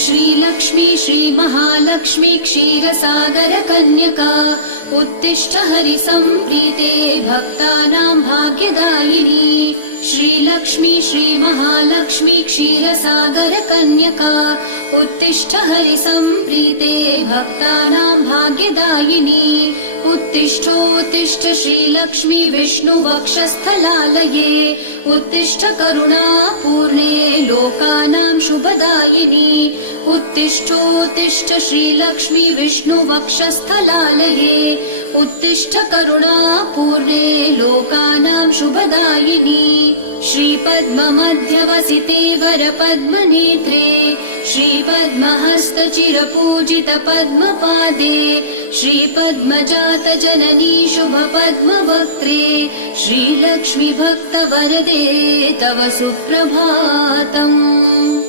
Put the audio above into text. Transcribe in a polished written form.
श्रीलक्ष्मी श्रीमहालक्ष्मी क्षीरसागर कन्यका उत्तिष्ठ हरिसम्प्रीते भक्तानां भाग्यदायिनी। श्रीलक्ष्मी श्रीमहालक्ष्मी क्षीरसागर कन्यका उत्तिष्ठ हरिसम्प्रीते भक्तानां भाग्यदायिनी। उत्तिष्ठोत्तिष्ठ श्रीलक्ष्मी विष्णुवक्षस्थलालये उत्तिष्ठ करुणापूर्णे लोकानां शुभदायिनी। उत्तिष्ठोत्तिष्ठ श्रीलक्ष्मी विष्णुवक्षस्थलालये उत्तिष्ठ करुणापूर्णे लोकानां शुभदायिनी। श्रीपद्ममध्यवसिते वरपद्मनेत्रे श्रीपद्महस्तचिरपूजित पद्मपादे श्रीपद्मजात जननी शुभपद्मवक्त्रे श्रीलक्ष्मी भक्तवरदे तव सुप्रभातम्।